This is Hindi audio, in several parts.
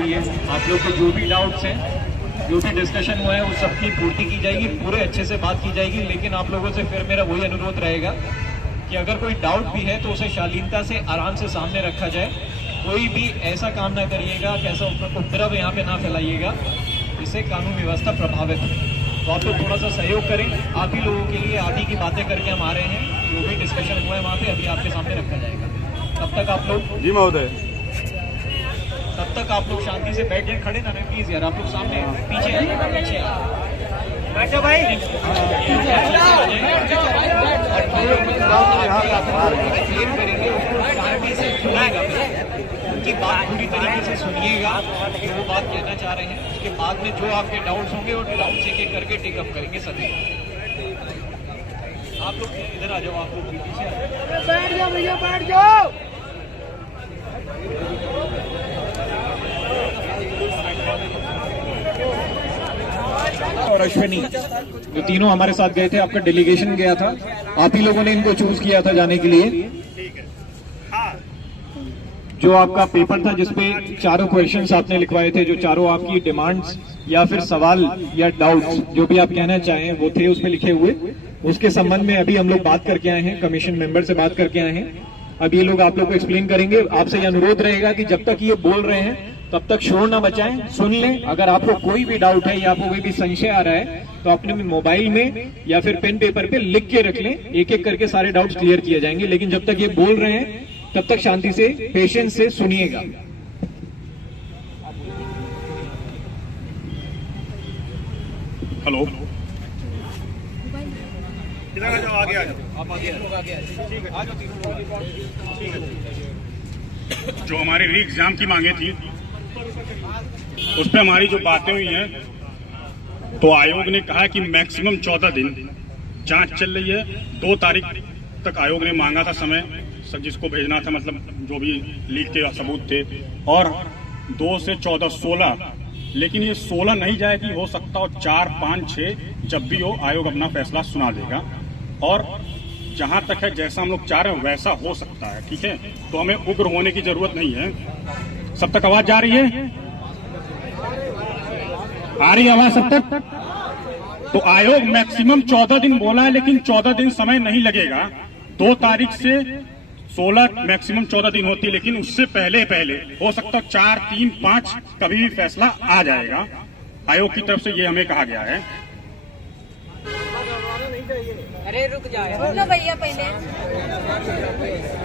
हुई है। आप लोग को जो भी डाउट्स हैं, जो भी डिस्कशन हुआ है, वो सबकी पूर्ति की जाएगी, पूरे अच्छे से बात की जाएगी। लेकिन आप लोगों से फिर मेरा वही अनुरोध रहेगा कि अगर कोई डाउट भी है तो उसे शालीनता से आराम से सामने रखा जाए। कोई भी ऐसा काम ना करिएगा, कैसा उपद्रव यहाँ पे ना फैलाइएगा, इससे कानून व्यवस्था प्रभावित है। तो आप लोग थोड़ा सा सहयोग करें। आप ही लोगों के लिए आदि की बातें करके हम आ रहे हैं। जो भी डिस्कशन हुआ है वहाँ पे अभी आपके सामने रखा जाएगा। तब तक आप लोग जी महोदय, तब तक आप लोग शांति से बैठ जाए। खड़े ना रहे प्लीज यार, आप लोग सामने पीछे पीछे बैठो भाई। उनकी बात पूरी तरीके से सुनिएगा, जो वो बात कहना चाह रहे हैं। उसके बाद में जो आपके डाउट्स होंगे वो डाउट्स एक एक करके टेकअप करेंगे सभी। आप लोग इधर आ जाओ, आप लोग पीछे बैठ जाओ भैया, बैठ जाओ। और अश्विनी, जो तीनों हमारे साथ गए थे, आपका डेलीगेशन गया था, आप ही लोगों ने इनको चूज किया था जाने के लिए। जो आपका पेपर था जिसपे चारों क्वेश्चंस आपने लिखवाए थे, जो चारों आपकी डिमांड्स या फिर सवाल या डाउट्स जो भी आप कहना चाहें वो थे उसमें लिखे हुए। उसके संबंध में अभी हम लोग बात करके आए हैं, कमीशन मेंबर से बात करके आए हैं। अब ये लोग आप लोग को एक्सप्लेन करेंगे। आपसे ये अनुरोध रहेगा कि जब तक ये बोल रहे हैं तब तक शोर ना मचाएं, सुन लें। अगर आपको कोई भी डाउट है या आपको कोई भी संशय आ रहा है तो अपने मोबाइल में या फिर पेन पेपर पे लिख के रख लें। एक एक करके सारे डाउट्स क्लियर किए जाएंगे। लेकिन जब तक ये बोल रहे हैं तब तक शांति से, पेशेंस से सुनिएगा। हेलो, जो हमारी री एग्जाम की मांगे थी उस पर हमारी जो बातें हुई हैं, तो आयोग ने कहा कि मैक्सिमम 14 दिन जांच चल रही है। 2 तारीख तक आयोग ने मांगा था समय, सब जिसको भेजना था, मतलब जो भी लीक के सबूत थे, और 2 से 14 16, लेकिन ये 16 नहीं जाएगी। हो सकता हो 4, 5, 6 जब भी हो आयोग अपना फैसला सुना देगा। और जहां तक है जैसा हम लोग चाह रहे हैं वैसा हो सकता है, ठीक है। तो हमें उग्र होने की जरूरत नहीं है। सब तक आवाज जा रही है? आ रही है आवाज सब तक? तो आयोग मैक्सिमम 14 दिन बोला है, लेकिन 14 दिन समय नहीं लगेगा। 2 तारीख से 16 मैक्सिमम 14 दिन होती है, लेकिन उससे पहले हो सकता है 4, 3, 5 कभी भी फैसला आ जाएगा। आयोग की तरफ से ये हमें कहा गया है। अरे रुक जाओ भैया पहले।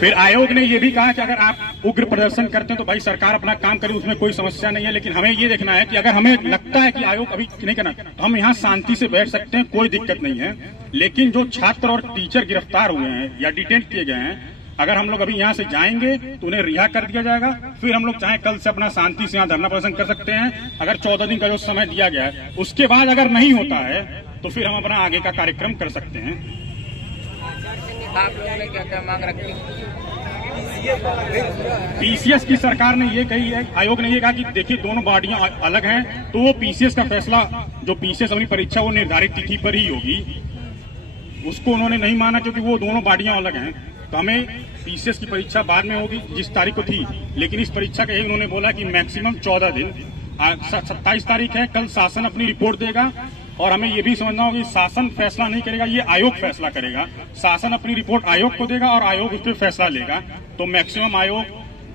फिर आयोग ने ये भी कहा कि अगर आप उग्र प्रदर्शन करते हैं तो भाई सरकार अपना काम करे, उसमें कोई समस्या नहीं है। लेकिन हमें ये देखना है कि अगर हमें लगता है कि आयोग अभी नहीं करना तो हम यहाँ शांति से बैठ सकते हैं, कोई दिक्कत नहीं है। लेकिन जो छात्र और टीचर गिरफ्तार हुए हैं या डिटेन किए गए हैं, अगर हम लोग अभी यहाँ से जाएंगे तो उन्हें रिहा कर दिया जाएगा। फिर हम लोग चाहे कल से अपना शांति से यहाँ धरना प्रदर्शन कर सकते हैं। अगर 14 दिन का जो समय दिया गया है उसके बाद अगर नहीं होता है तो फिर हम अपना आगे का कार्यक्रम कर सकते हैं। आप लोगों ने क्या क्या मांग रखी? पीसीएस की सरकार ने ये कही है, आयोग ने ये कहा कि देखिए दोनों बॉडियां अलग हैं, तो वो पीसीएस का फैसला, जो पीसीएस अपनी परीक्षा वो निर्धारित तिथि पर ही होगी, उसको उन्होंने नहीं माना क्योंकि वो दोनों बॉडियां अलग हैं। तो हमें पीसीएस की परीक्षा बाद में होगी जिस तारीख को थी, लेकिन इस परीक्षा का यही उन्होंने बोला कि मैक्सिमम 14 दिन। 27 तारीख है, कल शासन अपनी रिपोर्ट देगा। और हमें ये भी समझना होगा कि शासन फैसला नहीं करेगा, ये आयोग फैसला करेगा। शासन अपनी रिपोर्ट आयोग को देगा और आयोग उस पर फैसला लेगा। तो मैक्सिमम आयोग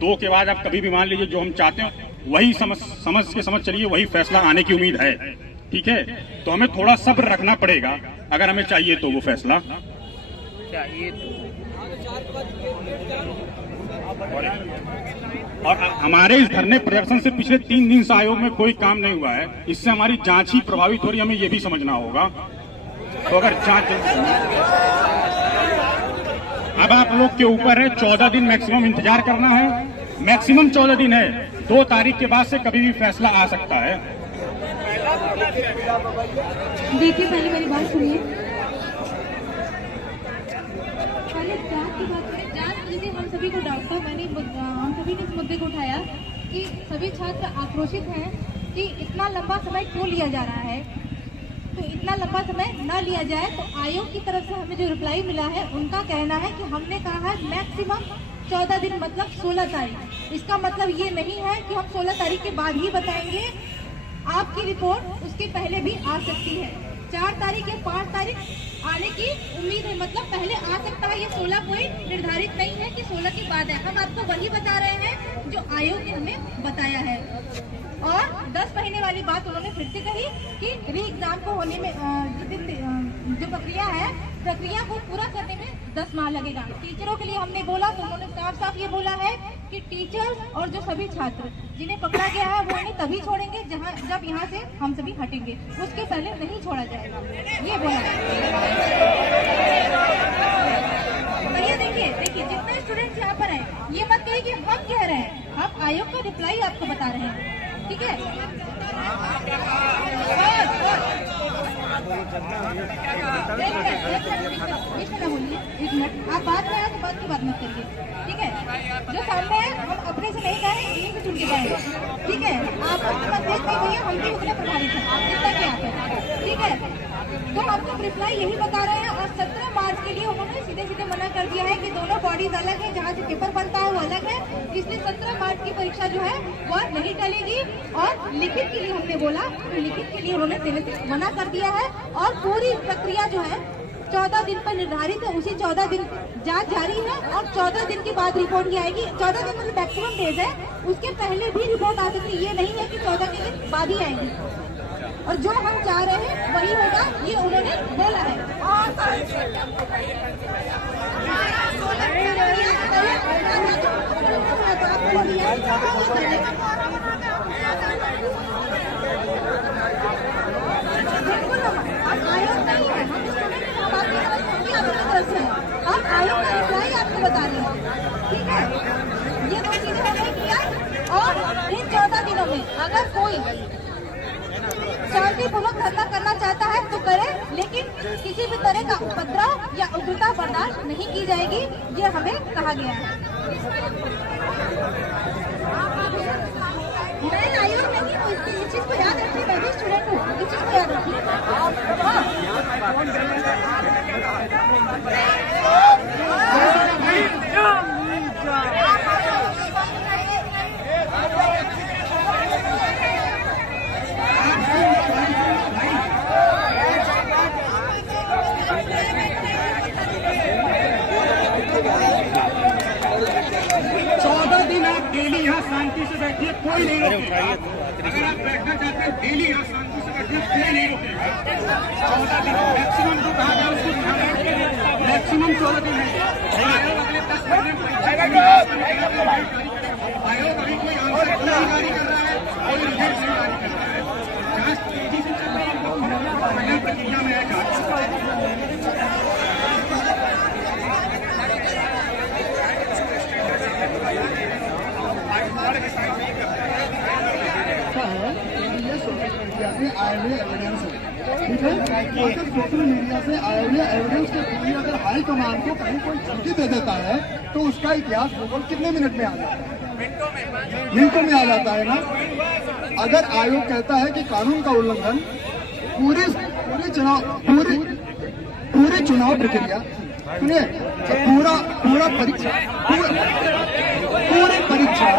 2 के बाद आप कभी भी मान लीजिए जो हम चाहते हैं वही समझ चलिए, वही फैसला आने की उम्मीद है, ठीक है। तो हमें थोड़ा सब्र रखना पड़ेगा अगर हमें चाहिए तो वो फैसला चाहिए तो। और हमारे इस धरने प्रदर्शन से पिछले 3 दिन से आयोग में कोई काम नहीं हुआ है। इससे हमारी जांच ही प्रभावित हो रही है, हमें ये भी समझना होगा। तो अगर जांच अब आप लोग के ऊपर है, 14 दिन मैक्सिमम इंतजार करना है। मैक्सिमम 14 दिन है, 2 तारीख के बाद से कभी भी फैसला आ सकता है। देखिए पहले मेरी बात सुनिए। पहले जांच की बात करें। जांच जैसे हम सभी को डाउट था, हम सभी ने इस मुद्दे को उठाया कि सभी छात्र आक्रोशित हैं कि इतना लंबा समय क्यों लिया जा रहा है। तो इतना लंबा समय न लिया जाए। तो आयोग की तरफ से हमें जो रिप्लाई मिला है उनका कहना है कि हमने कहा है मैक्सिमम 14 दिन मतलब 16 तारीख। इसका मतलब ये नहीं है कि हम 16 तारीख के बाद ही बताएंगे। आपकी रिपोर्ट उसके पहले भी आ सकती है। 4 तारीख या 5 तारीख आने की उम्मीद है, मतलब पहले आ सकता है। ये 16 कोई निर्धारित नहीं है कि 16 के बाद है। हम आपको वही बता रहे हैं जो आयोग ने हमें बताया है। और 10 महीने वाली बात उन्होंने फिर से कही कि री एग्जाम को होने में जो प्रक्रिया को पूरा करने में 10 माह लगेगा। टीचरों के लिए हमने बोला तो उन्होंने साफ साफ ये बोला है कि टीचर्स और जो सभी छात्र जिन्हें पकड़ा गया है वो उन्हें तभी छोड़ेंगे जब यहाँ से हम सभी हटेंगे, उसके पहले नहीं छोड़ा जाएगा, ये बोला है। भैया देखिए जितने स्टूडेंट्स यहाँ पर हैं, ये मत कहिए कि हम कह रहे हैं, हम आयोग का रिप्लाई आपको बता रहे हैं, ठीक है। एक मिनट आप बात में आए तो बात की बात मत करिए, ठीक है। जो सामने है हम अपने से नहीं कहें, इन्हीं से चुन के जाएंगे, ठीक है। आप मत देख नहीं भैया, हम भी उतने प्रभावित हैं, आप जितना क्या है, ठीक है। तो हम तो रिप्लाई यही बता रहे हैं। और 17 मार्च के लिए उन्होंने सीधे मना कर दिया है कि दोनों बॉडीज अलग है, जहाँ से पेपर बनता है वो अलग है, इसलिए 17 मार्च की परीक्षा जो है वह नहीं टलेगी। और लिखित के लिए हमने बोला तो लिखित के लिए उन्होंने पहले से मना कर दिया है। और पूरी प्रक्रिया जो है 14 दिन पर निर्धारित है, उसी 14 दिन जांच जारी है और 14 दिन के बाद रिपोर्ट ही आएगी। 14 दिन मतलब मैक्सिमम डेज है, उसके पहले भी रिपोर्ट आ सकती है, ये नहीं है कि 14 के दिन बाद ही आएगी। और जो हम चाह रहे हैं वही होगा, ये उन्होंने बोला है। हम आयोग का रिप्लाई आपको बता रहे हैं, ठीक है। ये 2 चीजें हमने किया। और इन 14 दिनों में अगर कोई शांतिपूर्वक धरना करना चाहता है तो करे, लेकिन किसी भी तरह का उपद्रव या उग्रता बर्दाश्त नहीं की जाएगी, ये हमें कहा गया है। मैं आयोग नहीं हूँ, इस चीज को याद रखिए, मैं भी स्टूडेंट हूँ, इस चीज को याद रखिए। 14 दिन आप डेली यहाँ शांति से बैठिए, कोई नहीं रोकेगा। अगर आप बैठना चाहते हैं डेली यहाँ शांति से बैठिए, कोई नहीं रोकेगा। 14 दिन मैक्सिमम जो कहा गया उसको मैक्सिमम 14 दिन है। आयोग अगले 10 महीने आयोग अभी कोई आंसर नहीं जारी कर रहा है, कोई रिजल्ट नहीं जारी कर रहा है। जांच तेजी से चल रही है, फाइनल प्रक्रिया में है जांच। से आए हुए एविडेंस है, ठीक है। अगर सोशल मीडिया से आए हुए एविडेंस के थ्रू अगर हाई कमान को कहीं कोई धमकी दे देता है तो उसका इतिहास भूगोल कितने मिनट में आ जाता है? मिनटों में आ जाता है ना। अगर आयोग कहता है कि कानून का उल्लंघन पूरी चुनाव प्रक्रिया, सुनिए, पूरी परीक्षा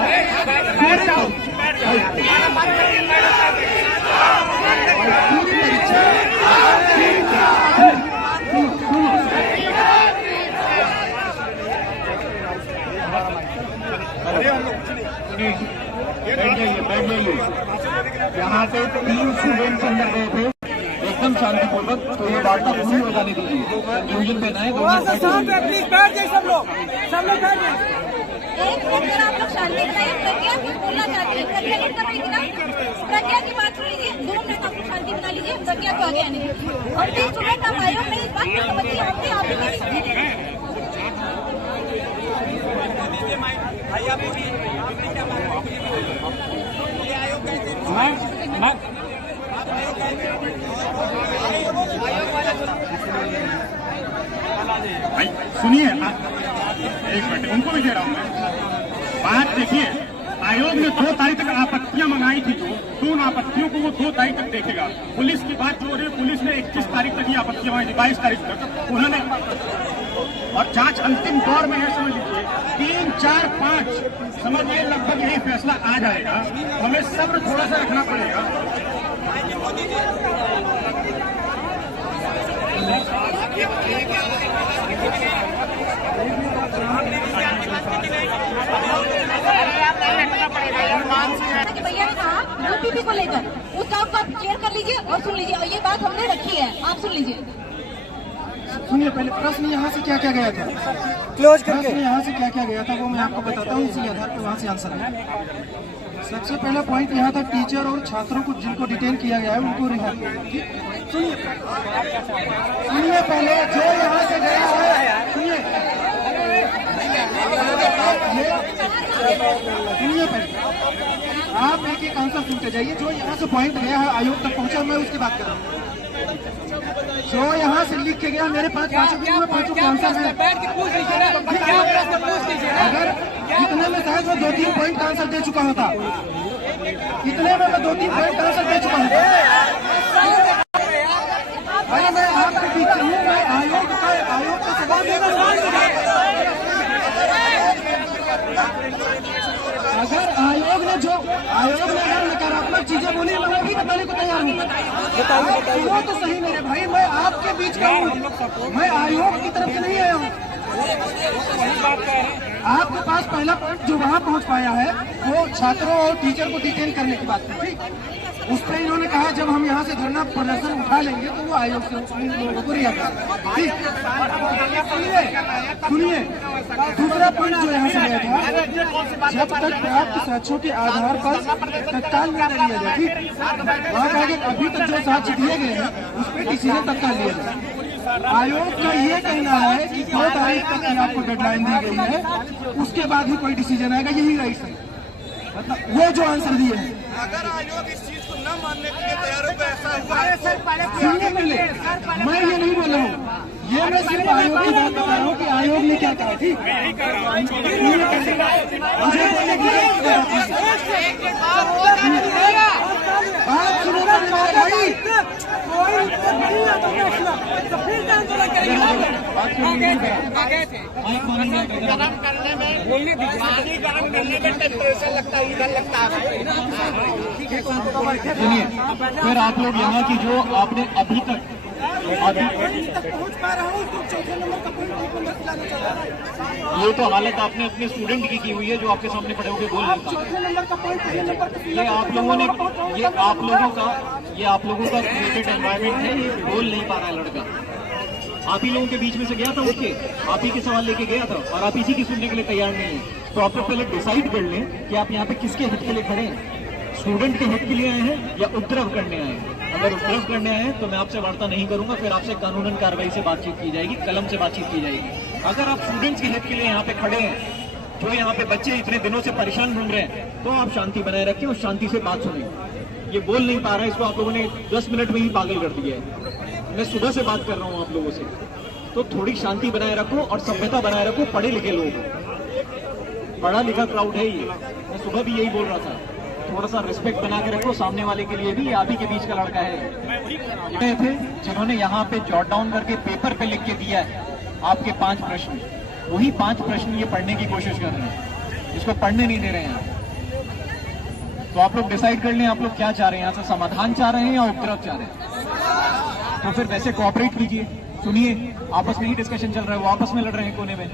यहाँ से 3 स्टूडेंट्स अंदर गए थे एकदम शांतिपूर्वक, तो ये वार्ता पूरी हो जाने दीजिए। कंफ्यूजन में ना है, सब लोग बैठ जाए। एक अगर आप लोग शांति बनाइए, प्रज्ञा बोलना चाहते हैं, प्रज्ञा नहीं करेगी ना, प्रज्ञा की बात सुन लीजिए, 2 मिनट आप लोग शांति बना लीजिए, प्रज्ञा को आगे आने दीजिए। और 3 स्टूडेंट हम आयोग में इस बात को समझिए, हमने आप ही सुनिए, एक मिनट उनको भी दे रहा हूँ मैं बात। देखिए, आयोग ने 2 तारीख तक आपत्तियां मंगाई थी, तो उन आपत्तियों को वो 2 तारीख तक देखेगा। पुलिस की बात जो है, पुलिस ने 21 तारीख तक ही आपत्तियां मंगाई थी, 22 तारीख तक उन्होंने, और जांच अंतिम दौर में है, समझ लीजिए। 3 4-5 समझ में लगभग यही फैसला आ जाएगा। हमें सब्र थोड़ा सा रखना पड़ेगा। भैया ने कहा यूपीपी को लेकर उस काम को आप क्लियर कर लीजिए और सुन लीजिए, और ये बात हमने रखी है, आप सुन लीजिए। सुनिए, पहले प्रश्न यहाँ से क्या क्या गया था, क्लोज प्रश्न यहाँ से क्या क्या गया था वो मैं आपको बताता हूँ, इसी आधार पर वहाँ से आंसर है। सबसे पहला पॉइंट यहाँ था टीचर और छात्रों को जिनको डिटेन किया गया है उनको रिहा। सुनिए पहले जो यहाँ से गया है, सुनिए पहले आप एक एक आंसर सुनते जाइए। जो यहाँ से पॉइंट गया है आयोग तक पहुँचा, मैं उसकी बात कर रहा हूँ। जो यहाँ से लिख के गया मेरे पास पाँचों के आंसर है। अगर इतने में शायद मैं 2-3 पॉइंट का आंसर दे चुका होता, इतने में मैं 2-3 पॉइंट का आंसर दे चुका होता। अरे मैं आपके पीछे हूँ, मैं आयोग का सवाल अगर आयोग ने अगर नकारात्मक चीजें बोली मैं भी बताने को तैयार हूँ। वो तो सही मेरे भाई, मैं आपके बीच का हूँ, मैं आयोग की तरफ से नहीं आया हूँ। आपके पास पहला पॉइंट जो वहाँ पहुँच पाया है वो छात्रों और टीचर को डिटेन करने की बात है, ठीक। उस पर इन्होंने कहा जब हम यहाँ से धरना प्रदर्शन उठा लेंगे तो वो आयोग से लोगों को रिहा कर, ठीक। सुनिए दूसरा पॉइंट जो यहाँ से गया था, जब तक प्राप्त साक्ष्यों के आधार पर तत्काल निर्णय लिया जाए, ठीक। वहाँ कहा कि अभी तक जो साक्ष्य दिए गए हैं उस पर डिसीजन तत्काल लिया जाए। आयोग का ये कहना है कि 2 तारीख तक की आपको डेडलाइन दी गई है, उसके बाद ही कोई डिसीजन आएगा, यही राइट है। मतलब वो जो आंसर दिए हैं, अगर आयोग इस चीज को न मानने के लिए तैयार होगा, ऐसा हुआ सुनिए पहले, मैं ये नहीं बोल रहा हूँ, ये मैं सिर्फ आयोग की बात बता रहा हूँ कि आयोग ने क्या कहा, ठीक। मुझे बोलने की बात सुनो भाई, सुनिए, फिर आप लोग यहाँ की जो आपने अभी तक ये तो हालत आपने अपने स्टूडेंट की हुई है जो आपके सामने खड़े होकर बोल नहीं पाते। ये आप लोगों का क्रिएटेड एनवायरनमेंट है, ये बोल नहीं पा रहा है लड़का। आप ही लोगों के बीच में से गया था, उठ के आप ही के सवाल लेके गया था और आप इसी की सुनने के लिए तैयार नहीं है। तो आप लोग पहले डिसाइड कर लें कि आप यहाँ पे किसके हित के लिए खड़े हैं, स्टूडेंट के हित के लिए आए हैं या उपद्रव करने आए हैं। अगर उपद्रव करने आए हैं तो मैं आपसे वार्ता नहीं करूंगा, फिर आपसे कानूनन कार्रवाई से बातचीत की जाएगी, कलम से बातचीत की जाएगी। अगर आप स्टूडेंट्स के हित के लिए यहाँ पे खड़े हैं, जो यहाँ पे बच्चे इतने दिनों से परेशान घूम रहे हैं, तो आप शांति बनाए रखें और शांति से बात सुनें। ये बोल नहीं पा रहा है, इसको आप लोगों ने 10 मिनट में ही पागल कर दिया है। मैं सुबह से बात कर रहा हूँ आप लोगों से, तो थोड़ी शांति बनाए रखो और सभ्यता बनाए रखो। पढ़े लिखे लोग, पढ़ा लिखा क्राउड है ये, मैं सुबह भी यही बोल रहा था। थोड़ा सा रिस्पेक्ट बना के रखो सामने वाले के लिए भी, आप ही के बीच का लड़का है। ये थे जिन्होंने यहाँ पे जॉट डाउन करके पेपर पे लिख के दिया है आपके 5 प्रश्न, वही 5 प्रश्न ये पढ़ने की कोशिश कर रहे हैं, इसको पढ़ने नहीं दे रहे हैं। तो आप लोग डिसाइड कर लें आप लोग क्या चाह रहे हैं, यहाँ से समाधान चाह रहे हैं या उपद्रव चाह रहे हैं। तो फिर वैसे कोऑपरेट कीजिए। सुनिए, आपस में ही डिस्कशन चल रहा है, वो आपस में लड़ रहे हैं कोने में।